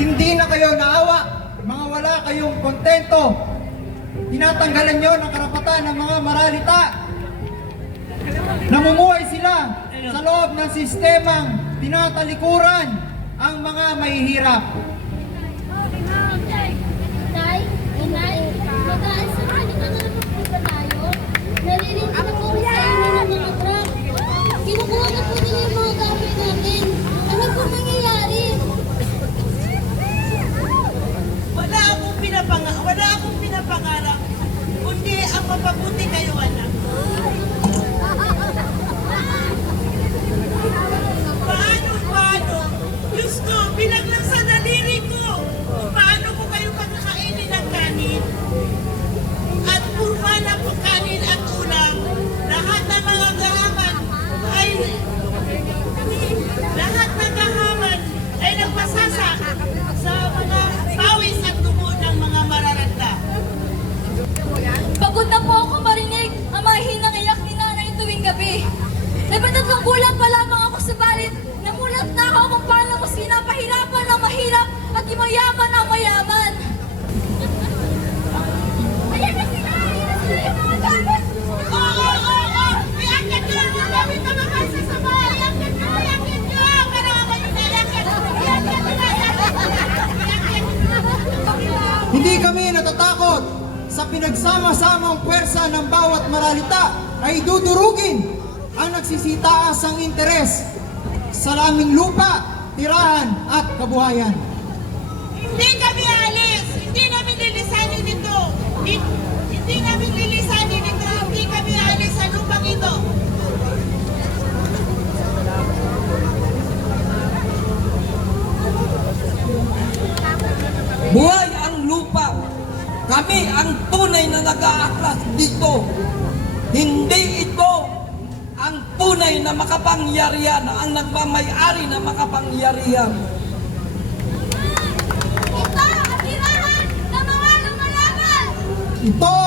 hindi na kayo naawa, mga wala kayong kontento, tinatanggalan nyo ng karapatan ng mga maralita. Namumuhay sila sa loob ng sistemang tinatalikuran ang mga mahihirap. Akong pinapangarap kundi ang mapabuti kayo anak. Natatakot sa pinagsama-samang puwersa ng bawat maralita ay dudurugin ang nagsisitaasang interes sa laming lupa, tirahan at kabuhayan. Hindi kami alis! Hindi namin lilisanin ito! Hindi, hindi namin lilisanin ito! Hindi kami alis sa lupang ito! Buhay ang lupa. Kami ang tunay na nag-aaklas dito. Hindi ito ang tunay na makapangyarihan, ang nagmamayari na makapangyarihan. Ito ang tirahan ng mga lumalaban! Ito